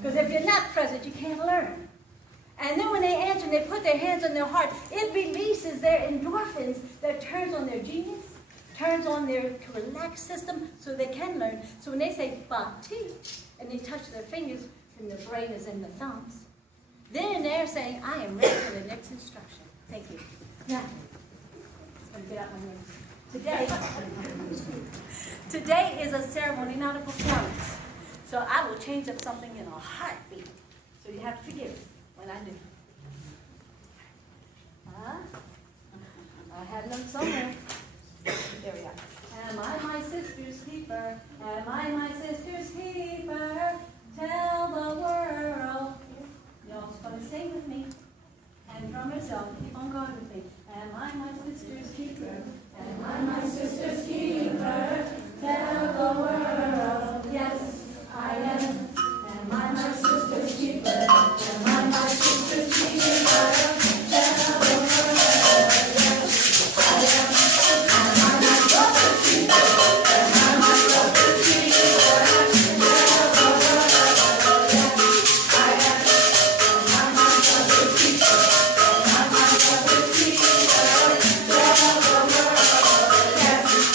Because if you're not present, you can't learn. And then when they answer and they put their hands on their heart, it releases their endorphins that turns on their genius, turns on their relaxed system so they can learn. So when they say bhakti and they touch their fingers and their brain is in the thumbs, then they're saying, I am ready for the next instruction. Thank you. Now, I'm going to get out my name. Today is a ceremony, not a performance. So I will change up something in a heartbeat. So you have to forgive me when I do. I had them somewhere. There we go. Am I my sister's keeper? Am I my sister's keeper? Tell the world. Y'all's going to sing with me. And from yourself, keep on going with me. Am I my sister's keeper? Am I my sister's keeper? Tell the world. Yes, I am. Am I my sister's keeper? Am I my sister's keeper? Tell the world. Yes, I am. Am I my brother's keeper? Am I my brother's keeper? Tell the world. Yes, I am. Am I my brother's keeper? Am I my brother's keeper? Tell the world. Yes,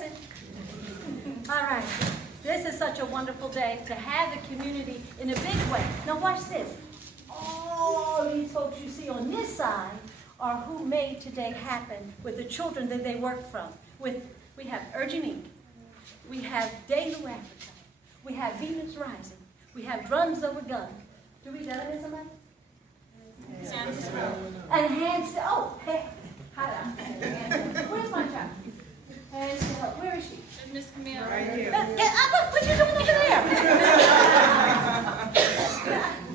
present. All right. This is such a wonderful day to have the community in a big way. Now watch this. All these folks you see on this side are who made today happen with the children that they work from. We have Urgent Inc. We have Day New Africa. We have Venus Rising. We have Drums Over Guns. Do we know this somebody? And hands to, where's my child? Hands to help. Where is she? Miss Camille. Right here. Look, what you doing over there?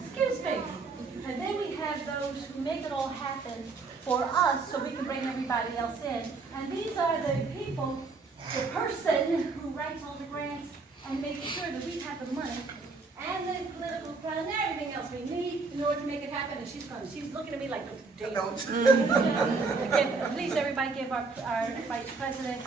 Excuse me. And then we have those who make it all happen for us so we can bring everybody else in. And these are the people, the person who writes all the grants and makes sure that we have the money and the political plan and everything else we need in order to make it happen. And she's looking at me like, don't. Please, everybody, give our Vice President.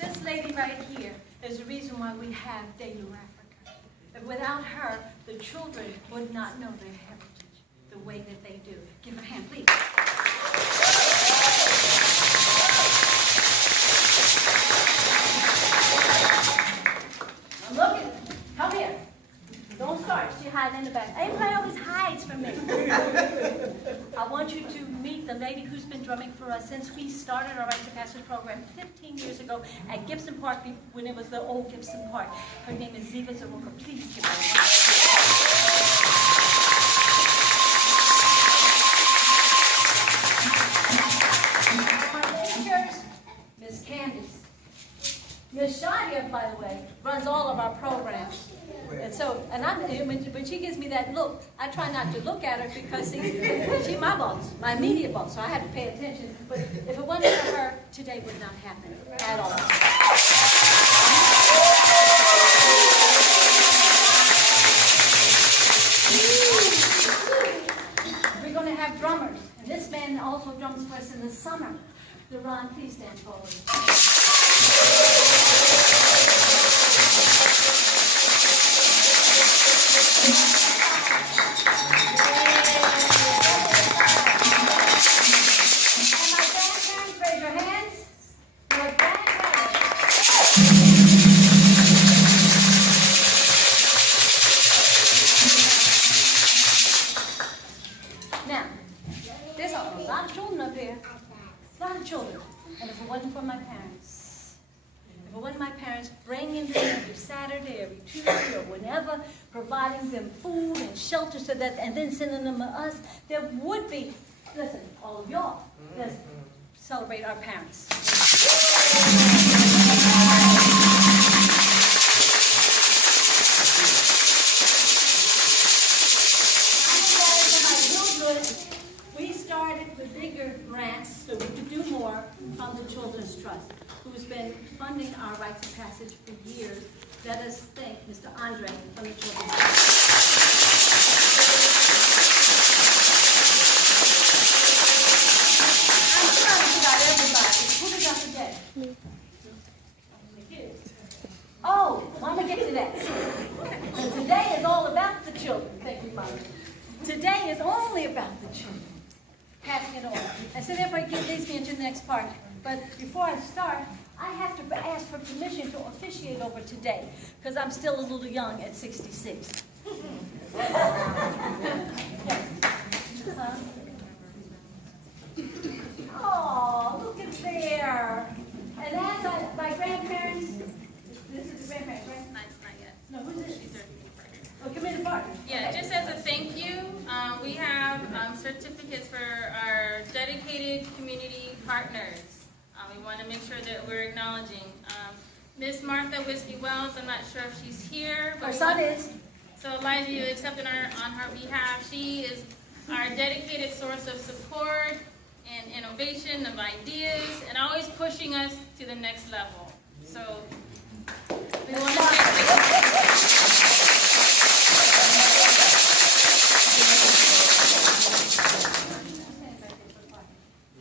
This lady right here is the reason why we have Day New Africa. And without her, the children would not know their heritage the way that they do. Give her a hand, please. I'm looking. Come here. Don't start. She hides in the back. Everybody always hides from me. I want you to meet the lady who's been drumming for us since we started our Rites of Passage program 15 years ago at Gibson Park when it was the old Gibson Park. Her name is Ziva Zaruka. Please give her a hand. Miss Candace. Miss Shadia, by the way, runs all of our programs. And so, when she gives me that look, I try not to look at her because she's my boss, my immediate boss, so I have to pay attention. But if it wasn't for her, today would not happen at all. We're going to have drummers, and this man also drums for us in the summer. Ron, please stand forward. Now, there's a lot of children up here. A lot of children. And if it wasn't for my parents, if it wasn't my parents bringing them every Saturday, every Tuesday, or whenever, providing them food and shelter so that, and then sending them to us, there would be, listen, all of y'all, let's celebrate our parents. We started the bigger grants so we could do more from the Children's Trust, who's been funding our Rites of Passage for years. Let us thank Mr. Andre from the Children's Trust. I'm trying about everybody. Who we got today? Oh, I'm going to get to that. And today is all about the children. Thank you, Mother. Today is only about the children. Passing it on. And so therefore it leads me into the next part. But before I start, I have to ask for permission to officiate over today, because I'm still a little young at 66. Oh, look at there. And that's my grandparents. This is the grandparents, right? Not yet. No, who's this? She's 30. Oh, come in the park. Yeah, just as a thank you, we have certificates for our dedicated community partners. We want to make sure that we're acknowledging Miss Martha Whiskey Wells. I'm not sure if she's here. Our son is. So Elijah, you accepted her on her behalf. She is our dedicated source of support and innovation of ideas and always pushing us to the next level. So we want to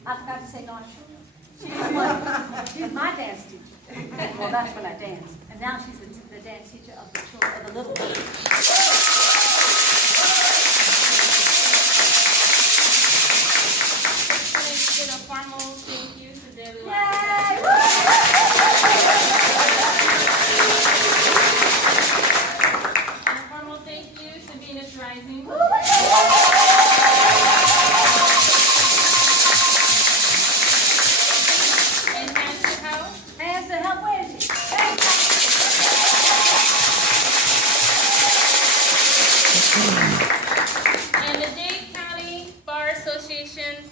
I forgot to say no. She's my dance teacher. Well, that's when I dance. And now she's the dance teacher of the children, of the little ones. Rising. And hands to help. Hands to help, where is she? And the Dade County Bar Association,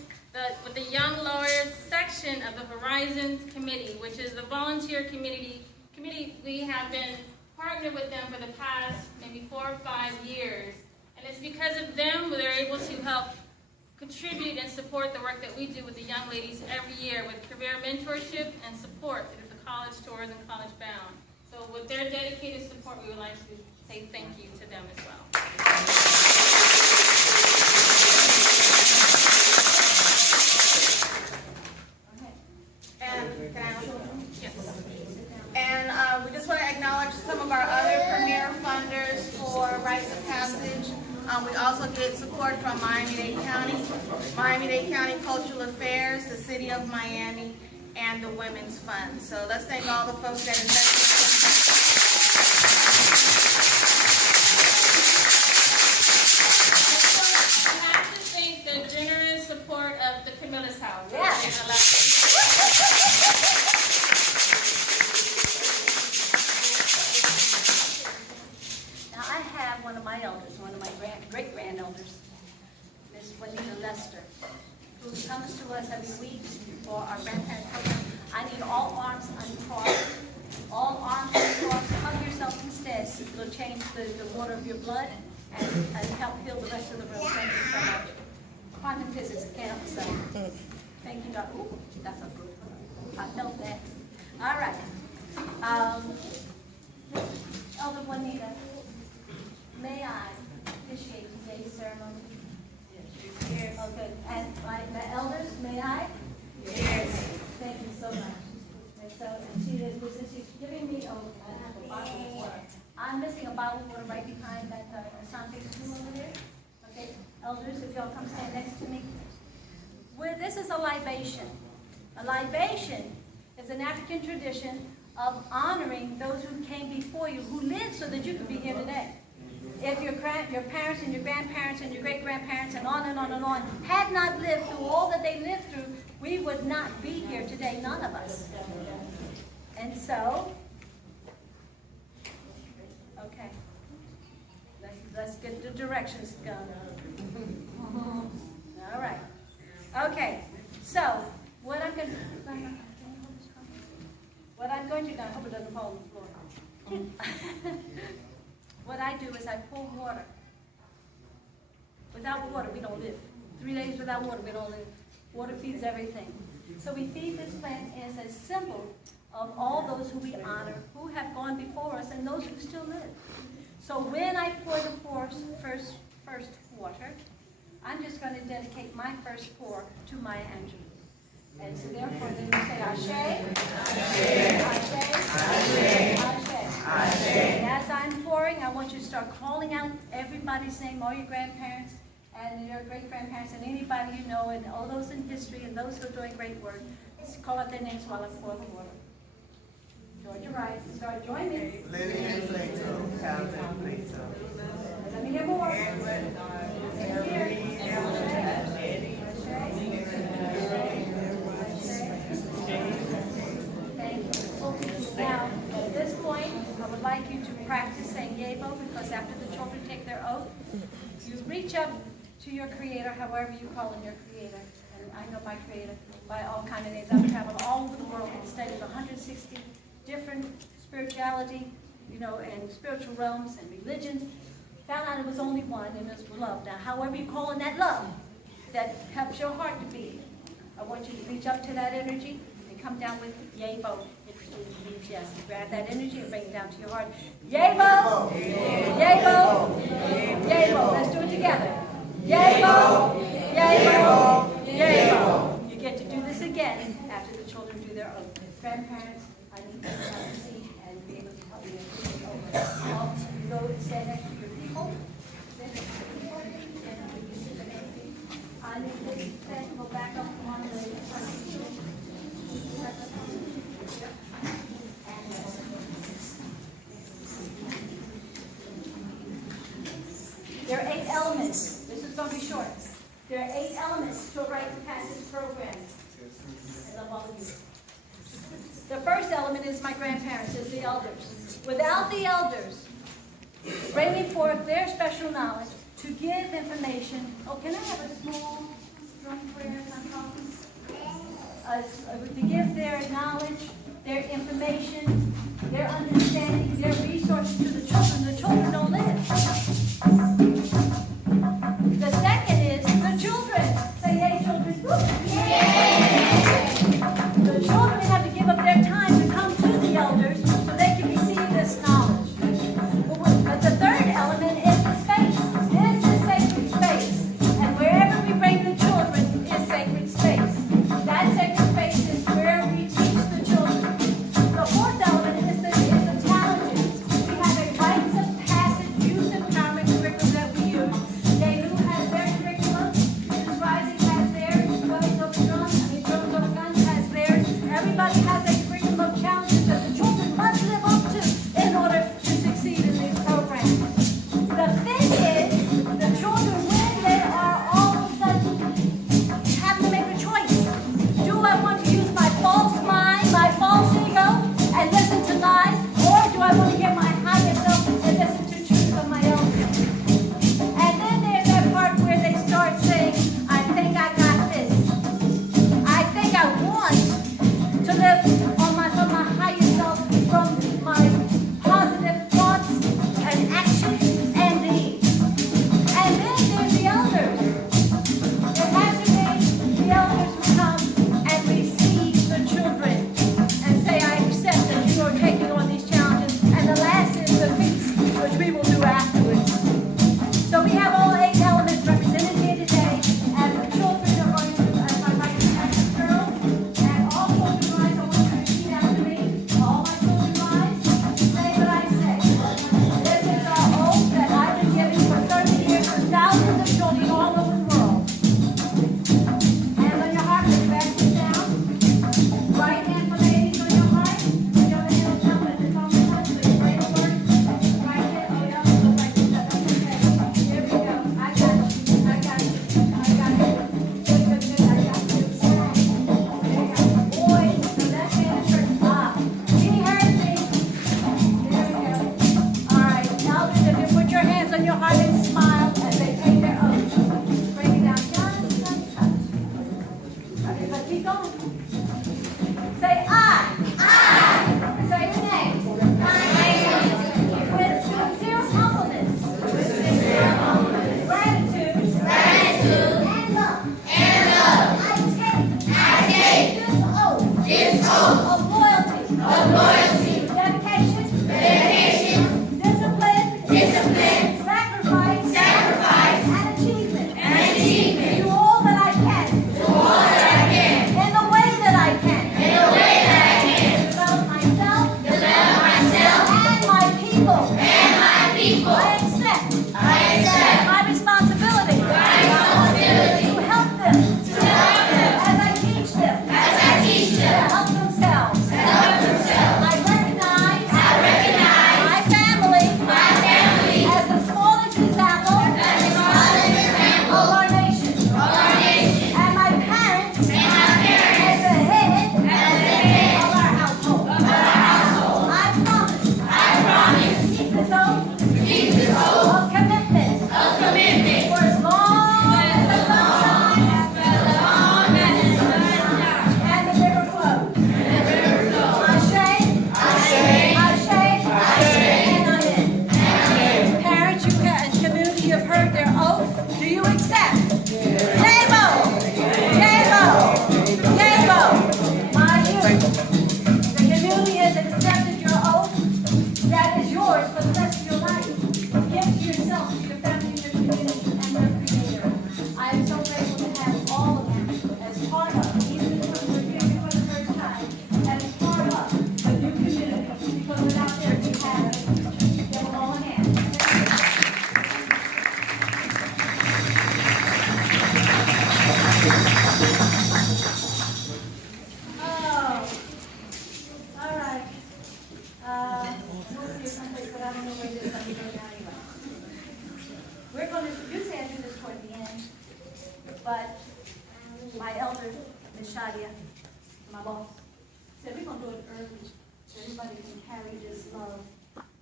with the Young Lawyers section of the Horizons Committee, which is the volunteer committee. We have been partnered with them for the past maybe 4 or 5 years. And it's because of them they're able to help contribute and support the work that we do with the young ladies every year with career mentorship and support through the college tours and college bound. So with their dedicated support, we would like to say thank you to them as well. And can I also? Yes. And we just want to acknowledge some of our other premier funders for Rites of Passage. We also get support from Miami-Dade County Cultural Affairs, the City of Miami, and the Women's Fund. So let's thank all the folks that invested. We have to thank the generous support of the Camilla's House. Yeah. Now, I have one of my elders, one of my great-grandelders, Miss Juanita Lester, who comes to us every week for our grandparent program. I need all arms uncrossed. All arms uncrossed. Hug yourself instead. It'll change the water of your blood and help heal the rest of the room. Thank you so much. Quantum physics can't help itself. Thank you, Dr. Ooh, that's a good one. I felt that. All right. Elder Juanita, may I officiate today's ceremony? Yes. Okay. And the elders, may I? Yes. Thank you so much. And so, and she's giving me a bottle of water. I'm missing a bottle of water right behind that sanitation room over there. Okay, elders, if y'all come stand next to me. This is a libation. A libation is an African tradition of honoring those who came before you, who lived so that you could be here today. If your parents and your grandparents and your great-grandparents and on and on and on had not lived through all that they lived through, we would not be here today, none of us. And so, okay, let's get the directions going. All right. Okay, so what I'm going to do, I hope it doesn't fall on the floor. What I do is I pour water. Without water, we don't live. 3 days without water, we don't live. Water feeds everything. So we feed this plant as a symbol of all those who we honor, who have gone before us, and those who still live. So when I pour the first water, I'm just going to dedicate my first pour to Maya Angelou. And so therefore, then you say Ashe, Ashe, Ashe, Ashe, Ashe. And as I'm pouring, I want you to start calling out everybody's name, all your grandparents and your great-grandparents and anybody you know and all those in history and those who are doing great work. Just call out their names while I pour the water. Georgia Rice, start join me. Living in Plato, Calvin Plato. Let me hear more. Now, at this point, I would like you to practice saying Yebo, because after the children take their oath, you reach up to your Creator, however you call him your Creator. And I know my Creator by all kinds of names. I've traveled all over the world and studied 160 different spirituality, and spiritual realms and religions. Found out it was only one, and it's love. Now, however you call in that love that helps your heart to beat, I want you to reach up to that energy and come down with Yebo. Yes, grab that energy and bring it down to your heart. Yebo! Yebo! Yebo! Let's do it together. Yebo! Yebo! Yebo! You get to do this again after the children do their oath. Grandparents, I need you to have a seat and be able to help you over. You go and stand next to your people. Stand next to your people. And you sit next to your feet. I need this pen to go back up on the front. There are 8 elements. This is going to be short. There are 8 elements to a Rites of Passage program. I love all of you. The first element is my grandparents, is the elders. Without the elders bringing forth their special knowledge to give information. Oh, can I have a small drum prayer as I'm talking? To give their knowledge, their information, their understanding, their resources to the children. The children don't live. The second is the children. Say, yay, children. Yay! The children have to give up their time to come to the elders so they can receive this knowledge. But the third element is the space. This is sacred space. And wherever we bring the children is sacred space. That sacred space is where we teach the children. The fourth element is the challenges. We have a Rites of Passage youth empowerment But my elder, Miss Shadia, my boss, said we're going to do it early so everybody can carry this love,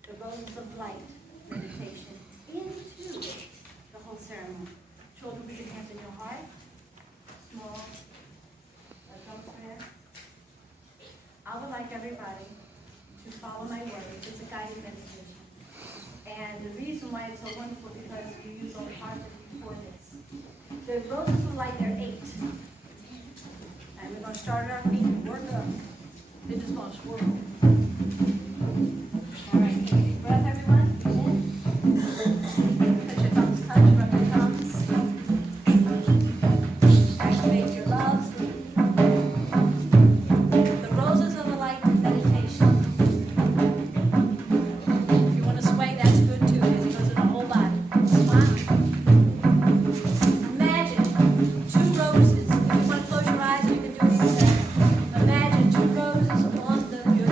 the roses of light meditation into the whole ceremony. Children, put your hands in your heart. Small, a drum prayer. I would like everybody to follow my words. It's a guided meditation. And the reason why it's so wonderful is because you use all the heart before this. The roses of light, they're 8. And we're going to start at our feet and work up. They're just going to swirl. All right, take a deep breath, everyone. In. Touch your thumbs, rub your thumbs. Activate your love. The roses of the light meditation. If you want to sway, that's good too, because it goes in the whole body. Smile. Imagine 2 roses. If you want to close your eyes, you can do it. Imagine 2 roses on your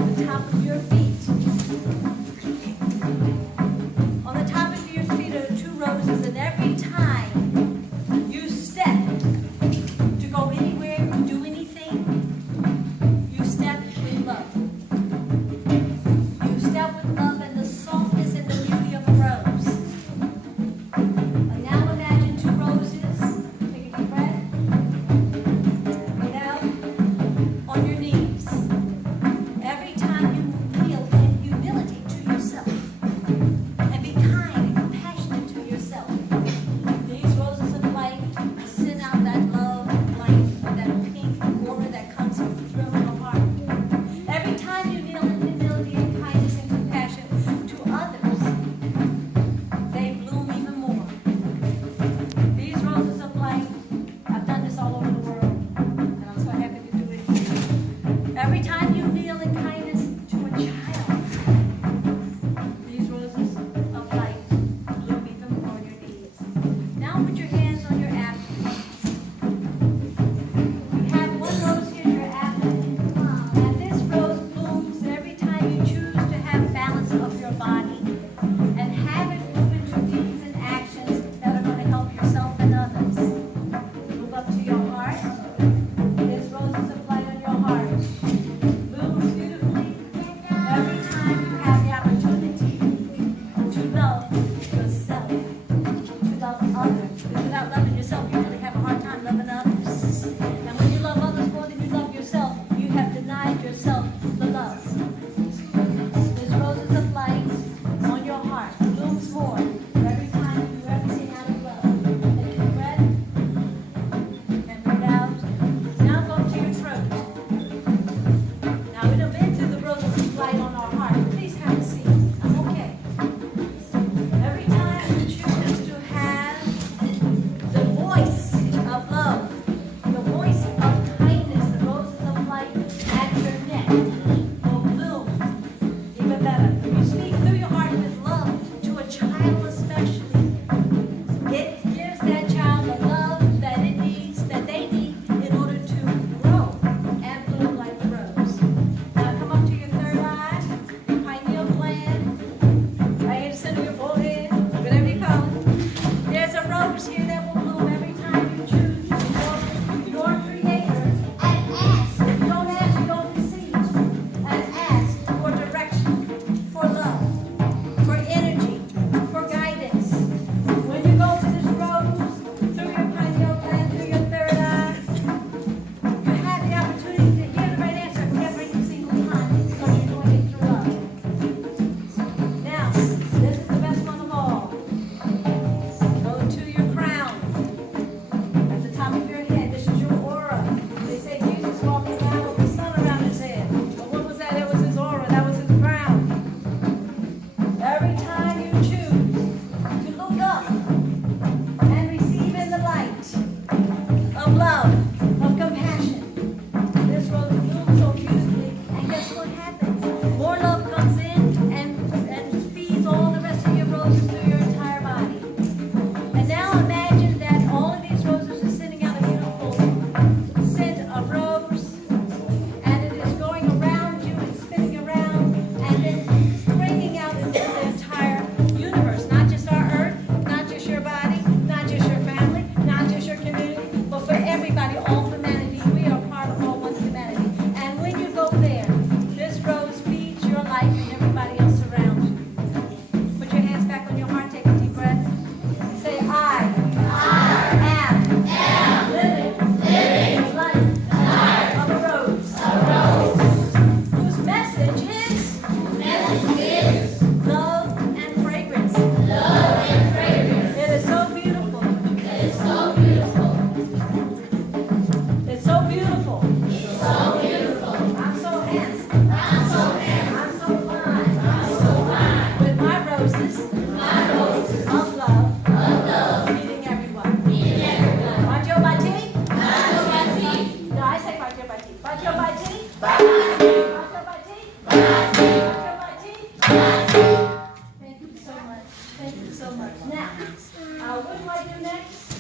What do I do next?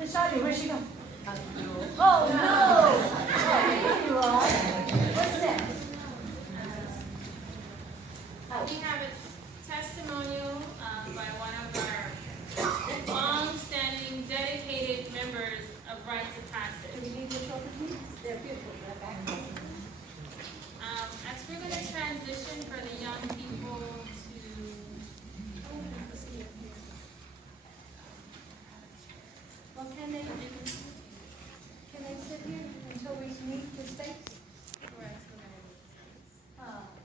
Miss Shadi, where's she going? Oh, no! Oh, here you are. What's next? We have a testimonial by one of our long-standing, dedicated members of Rites of Passage. Can you leave your children, please? They're beautiful. They're back. As we're going to transition for the young people to Well, can they sit here until we meet the space?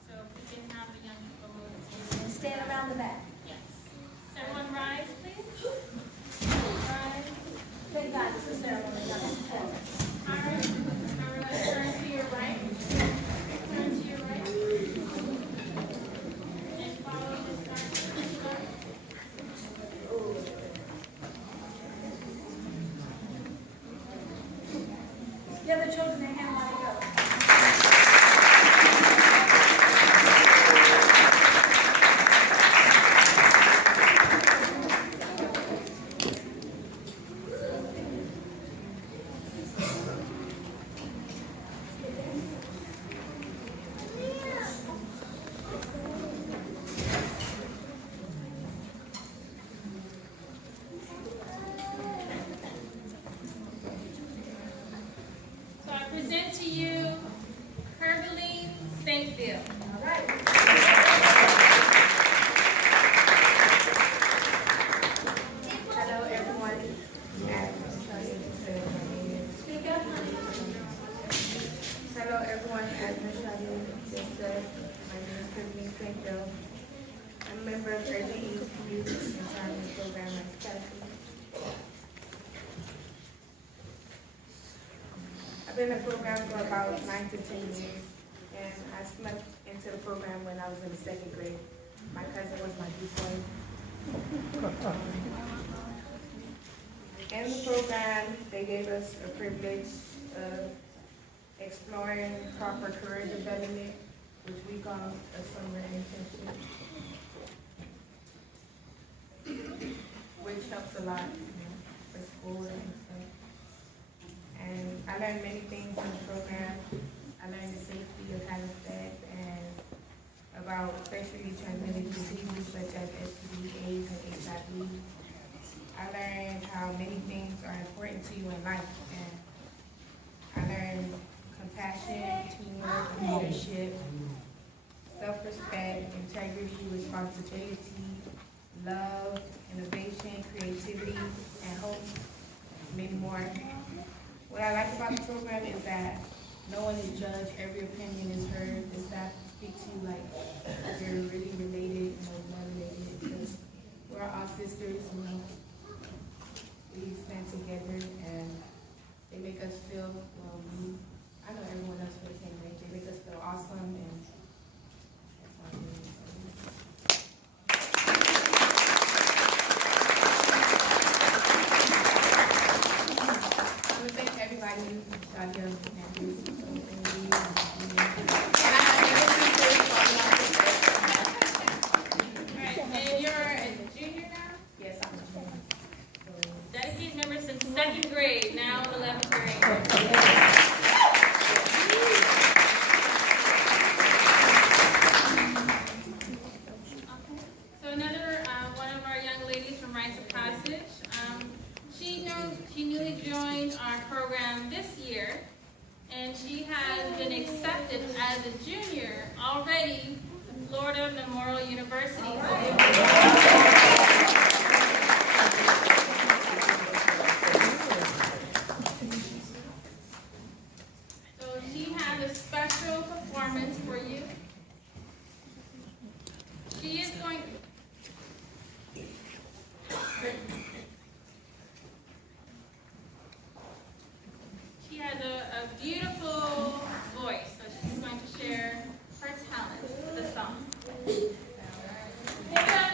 so if we can have the young people move. And stand around the back. Yes. So everyone rise, please. Rise. Thank God this is ceremony. All right. Everyone turn to your right. Turn to your right. And follow this guard. The other children, they have to go. So I present to you Herbeline Saintfield. All right. Hello, everyone. Speak up, honey. Hello, everyone. As Ms. Shadi just said, my name is Kirby Franco. I'm a member of Urgent Youth Empowerment Program at Cassie. I've been in the program for about 9 to 10 years, and I snuck into the program when I was in the 2nd grade. My cousin was my decoy. In the program, they gave us a privilege of exploring proper career development, which we call a summer internship, which helps a lot, for school and stuff. And I learned many things in the program. I learned the safety of having sex and about sexually transmitted diseases such as STD, AIDS, and HIV. I learned how many things are important to you in life, and I learned compassion, teamwork, leadership, self-respect, integrity, responsibility, love, innovation, creativity, and hope, many more. What I like about the program is that no one is judged, every opinion is heard. The staff speak to you like you're really related, blood related, because we're all sisters, we stand together, and they make us feel, I know everyone else feels the same way, they make us feel awesome, and that's why I'm doing this. I would thank everybody out here and do All right, and you're a junior now? Yes, I'm a junior. Dedicated member since 2nd grade, now 11th grade. So another one of our young ladies from Rites of Passage. She newly joined our program this year, and she has been accepted as a junior already to Florida Memorial University. So she has a special performance for you. She is going. She has a beautiful voice, so she's going to share her talent with the song. Give it up,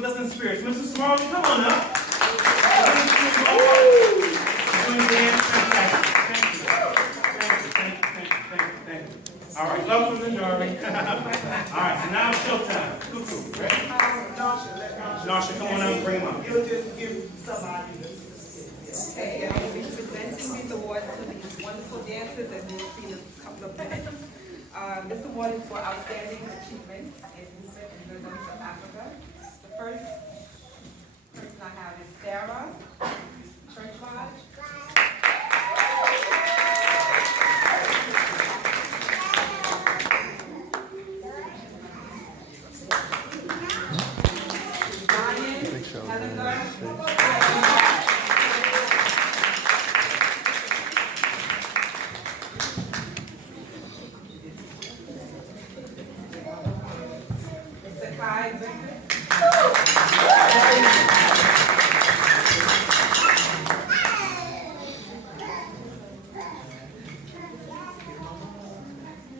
with us in spirit. Mr. Smalley, come on up. Doing dance, fantastic. Thank you. All right, love from the Darby. All right, so now it's showtime. Cuckoo, ready? Nasha, come on out and bring him up. You'll just give somebody this. Okay, I will be presenting these awards to these wonderful dancers, and we'll see in a couple of minutes. This award is for outstanding achievement in movement and rhythms of Africa. The first person I have is Sarah Churchwatch.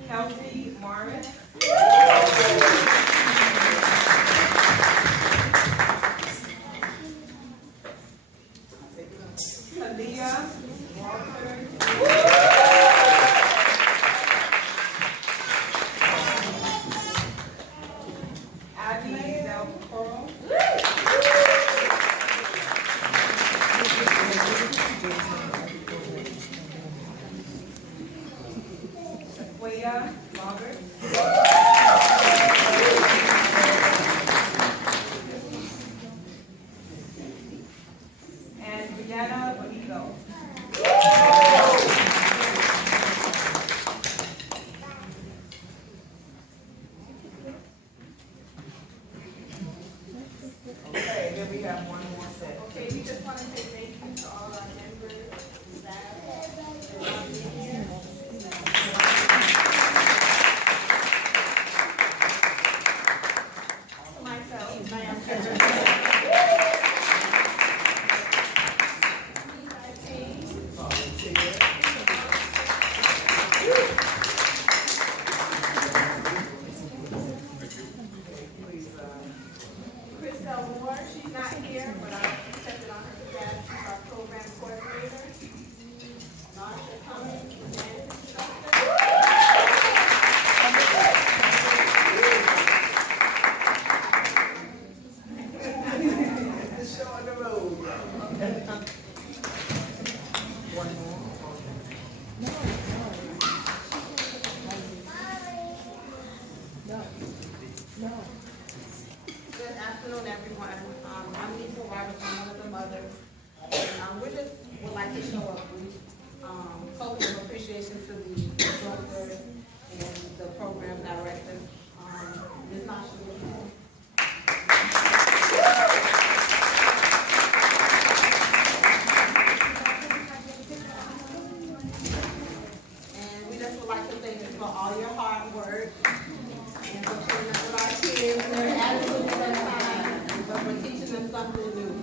Kelsey Morris. Talia Walker. Abby Del Coro. Sequoia Robert. And Brianna Bonito. Okay, then we have one more set. Okay, we just want to say thank you to all our members, staff, and here. Myself, ma'am. Crystal Moore, she's not here, but I accepted on her behalf. She's our program coordinator. Nasha Cummings, the dance instructor. The show on the road. One more. Good afternoon, everyone. I'm Lisa Roberts, I'm one of the mothers. We just would like to show a brief token of appreciation to the instructors and the program directors. Ms. Nasha, would you? And we just would like to thank you for all your hard work and for putting up with our kids, their attitude sometimes, but for teaching them something new.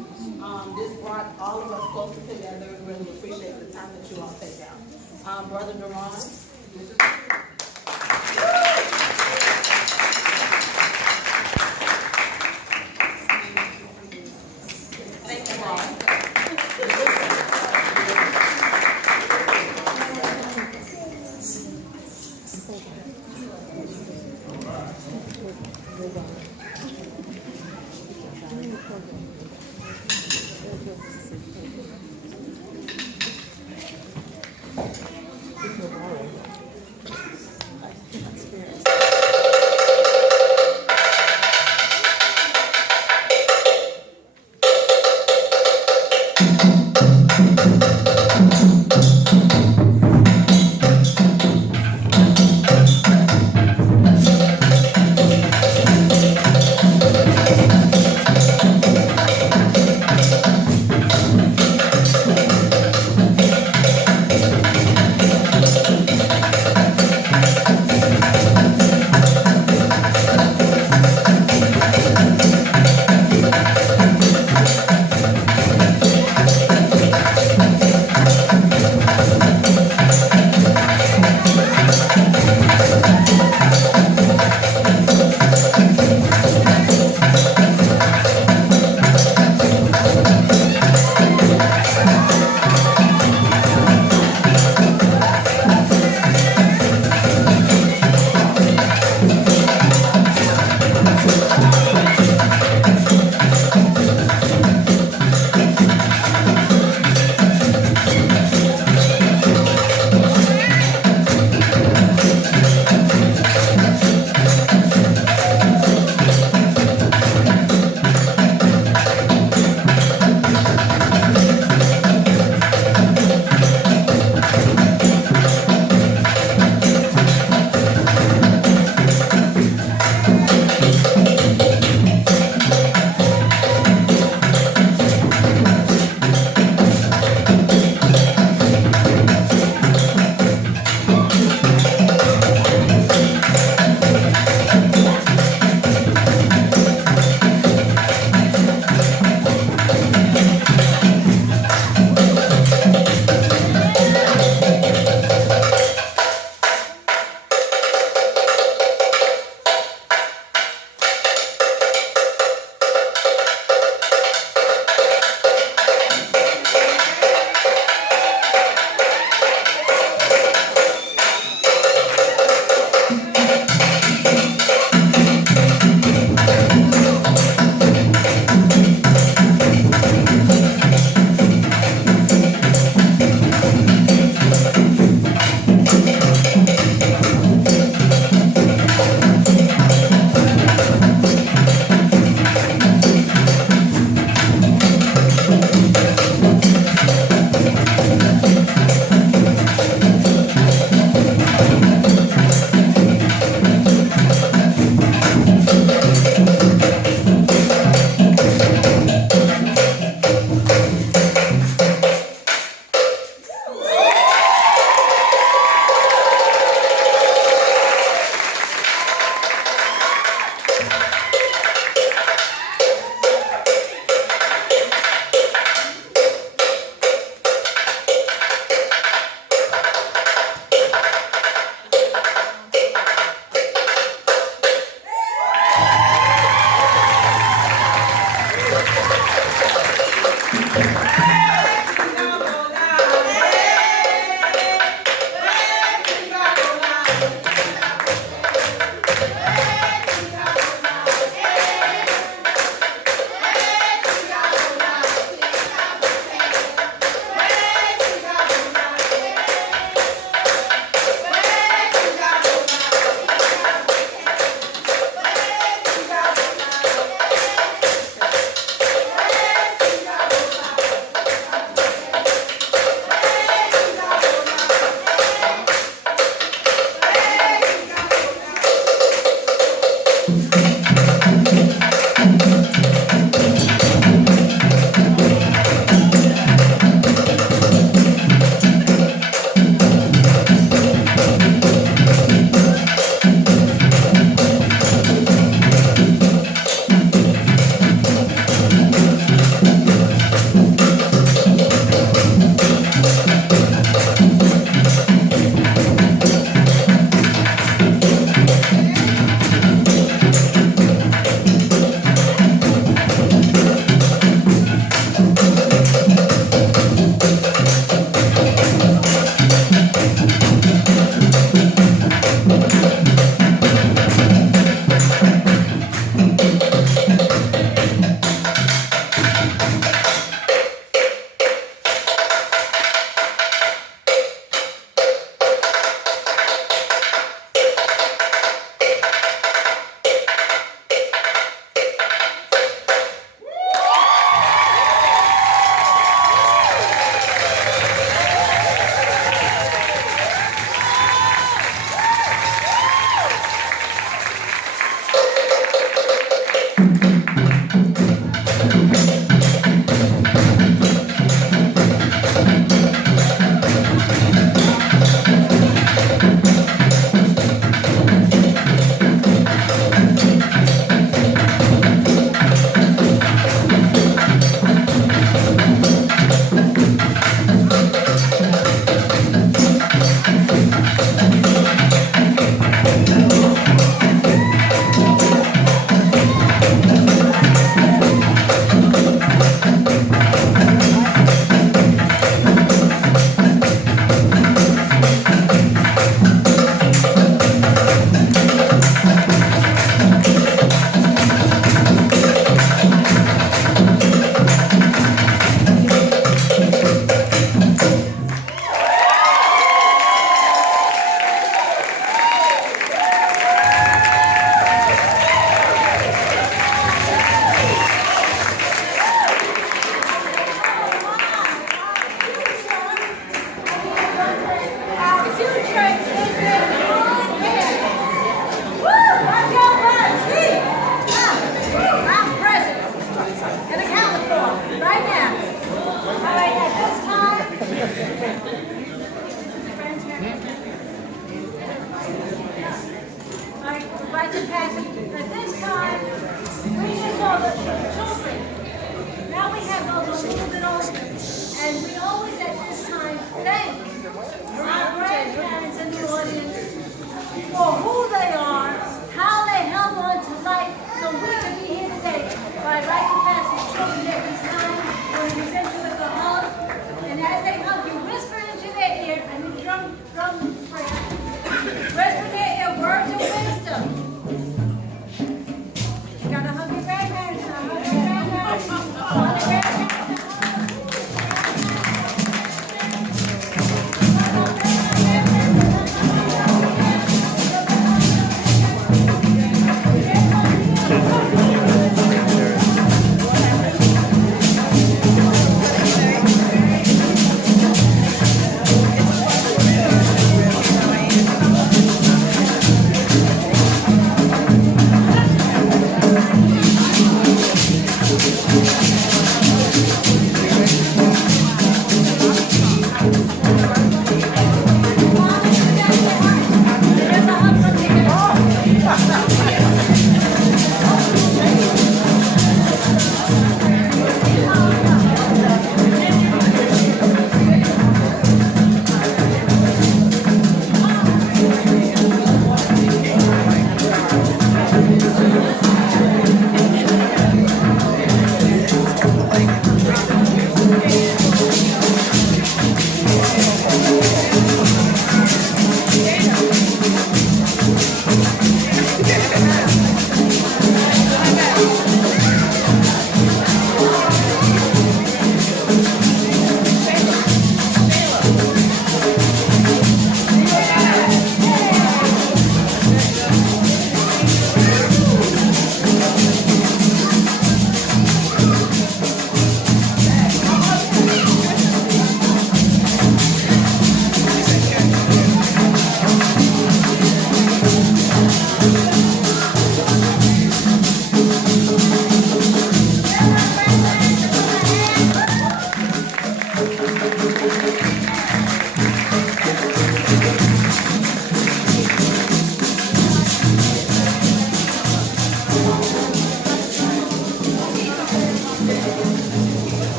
This brought all of us closer together, and really appreciate the time that you all take out. Brother Duran, this is thank you all.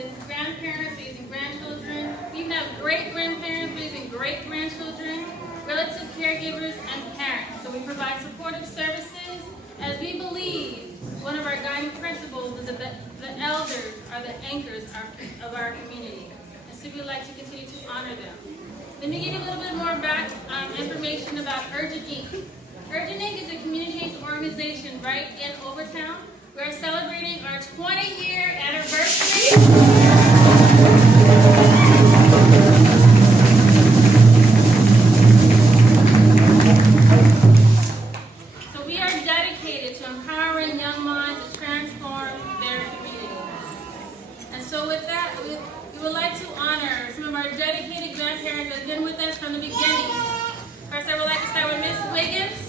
raising grandparents, raising grandchildren. We even have great-grandparents raising great-grandchildren, relative caregivers, and parents. So we provide supportive services as we believe one of our guiding principles is that the elders are the anchors of our community. And so we'd like to continue to honor them. Let me give you a little bit more back information about Urgent Inc. Urgent Inc. is a community-based organization right in Overtown. We're celebrating our 20-year anniversary. So we are dedicated to empowering young minds to transform their communities. And so with that, we would like to honor some of our dedicated grandparents that have been with us from the beginning. First, I would like to start with Miss Wiggins.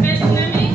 Miss Lemmy.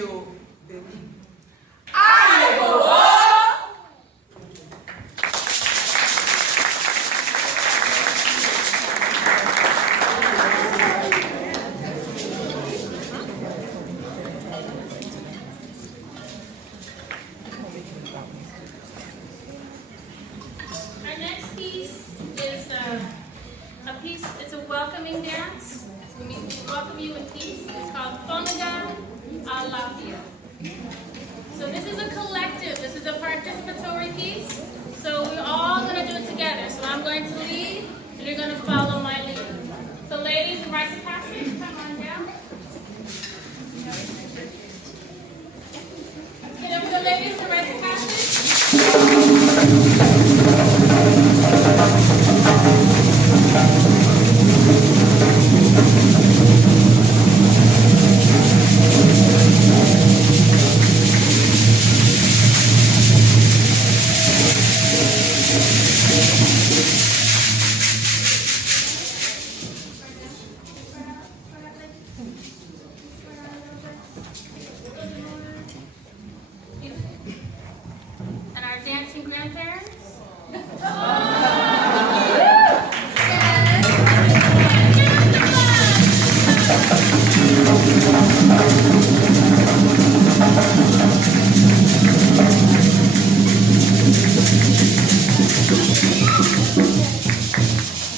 you the Our next piece is a piece, it's a welcoming dance. We welcome you in peace. It's called Fonda a la Pia. So this is a collective, this is a participatory piece. So we're all going to do it together. So I'm going to lead, and you're going to follow my lead. So ladies, the rites of passage, come on down. Get over the ladies, the rites of passage. And our dancing grandparents.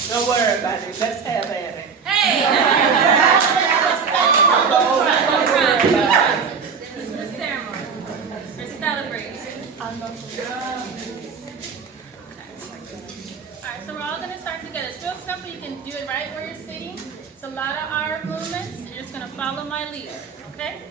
Don't worry about it. Let's have at it. Hey! This is the ceremony. We're celebrating. Alright, so we're all going to start together. It's real simple. You can do it right where you're sitting. It's a lot of our movements, and you're just going to follow my leader. Okay?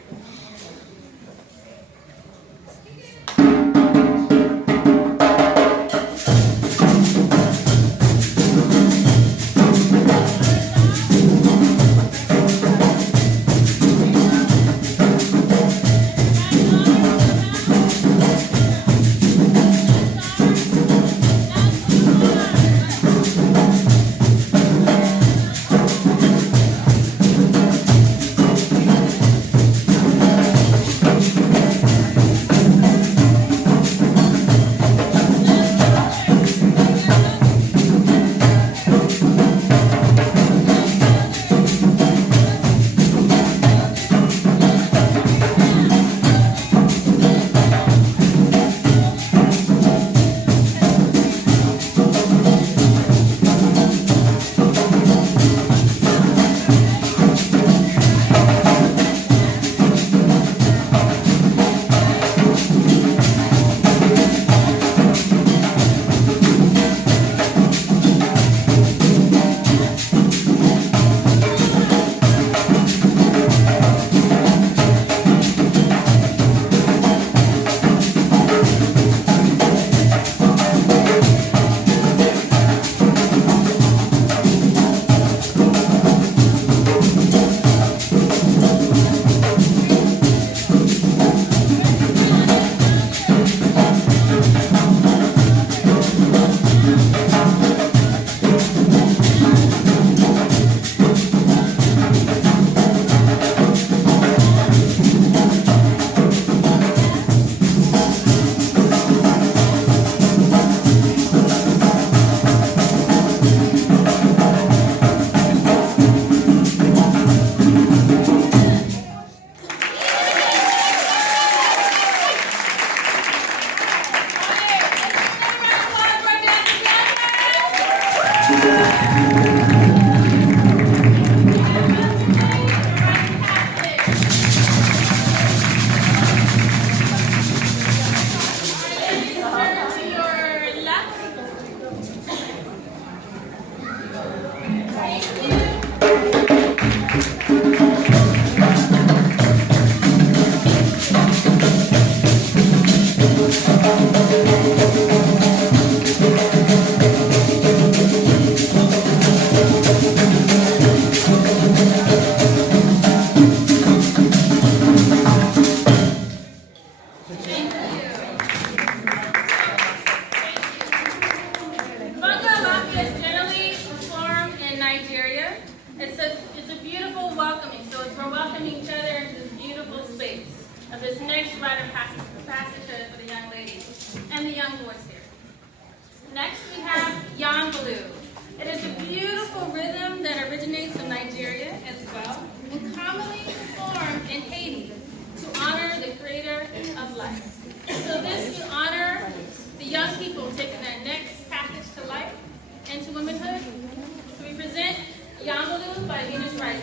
of this next rite of passage for the young ladies and the young boys here. Next, we have Yambaloo. It is a beautiful rhythm that originates from Nigeria as well, and commonly performed in Haiti to honor the creator of life. So this we honor the young people taking their next passage to life and to womanhood. So we present Yambaloo by Venus Wright.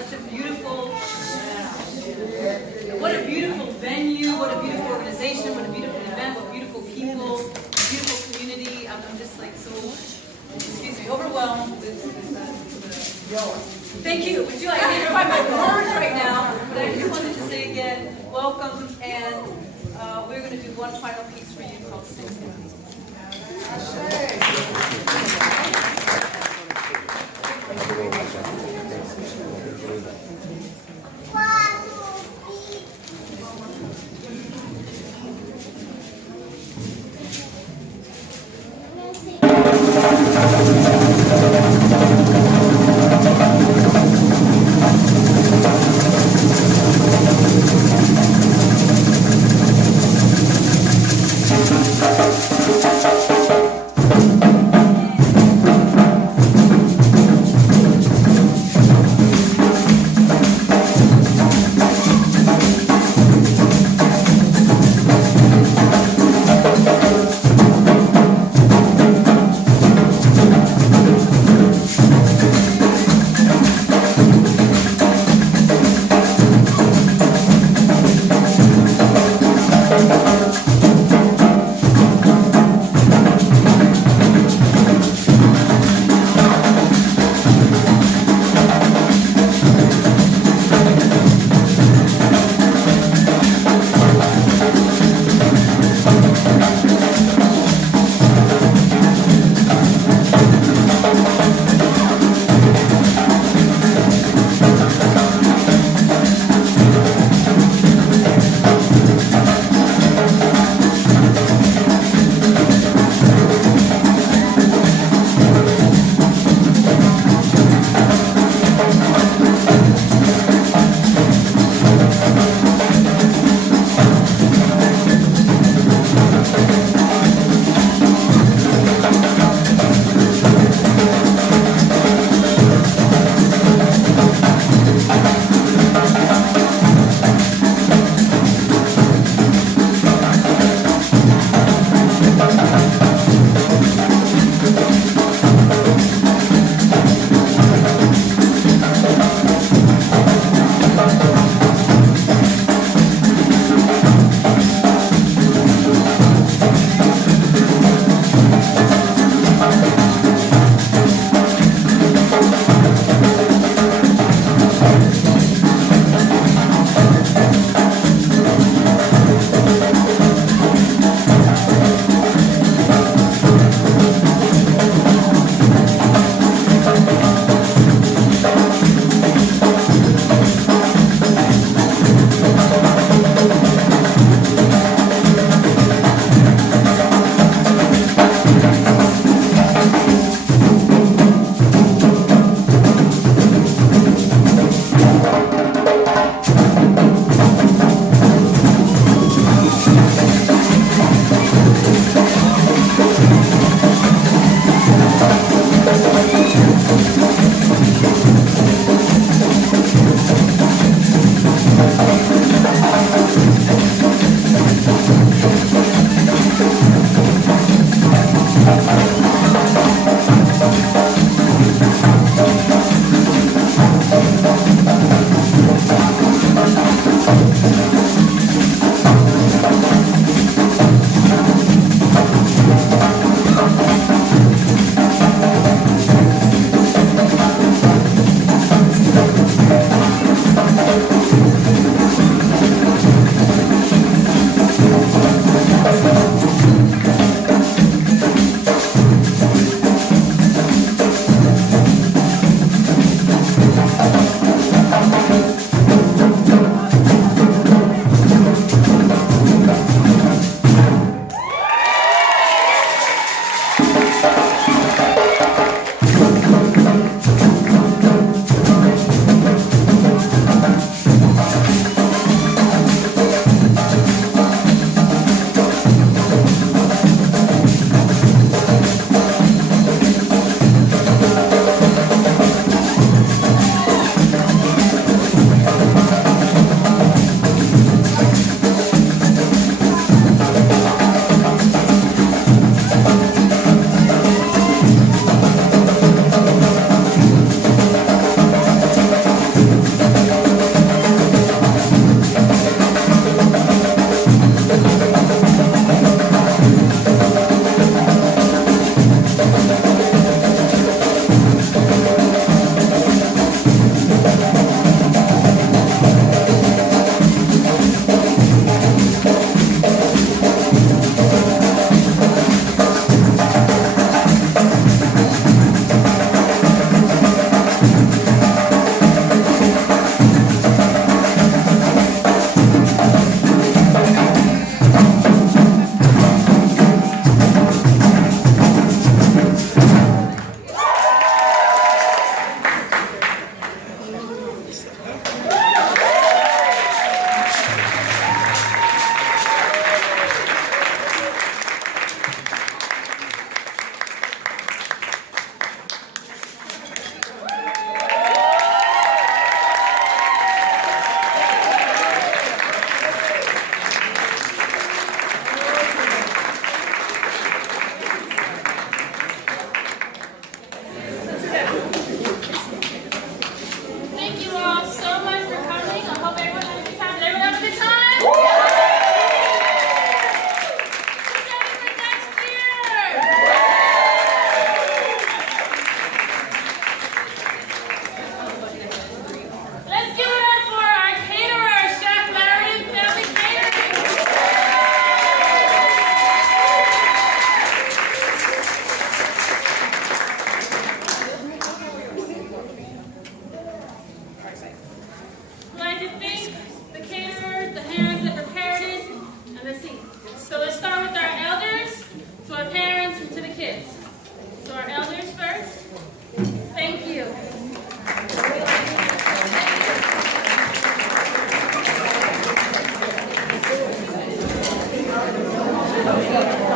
such a beautiful, what a beautiful venue, what a beautiful organization, what a beautiful event, what beautiful people, beautiful community. I'm just like so, excuse me, overwhelmed with thank you. Would you like me to find my words right now? But I just wanted to say again, welcome, and we're going to do one final piece for you called Sing. Thank you.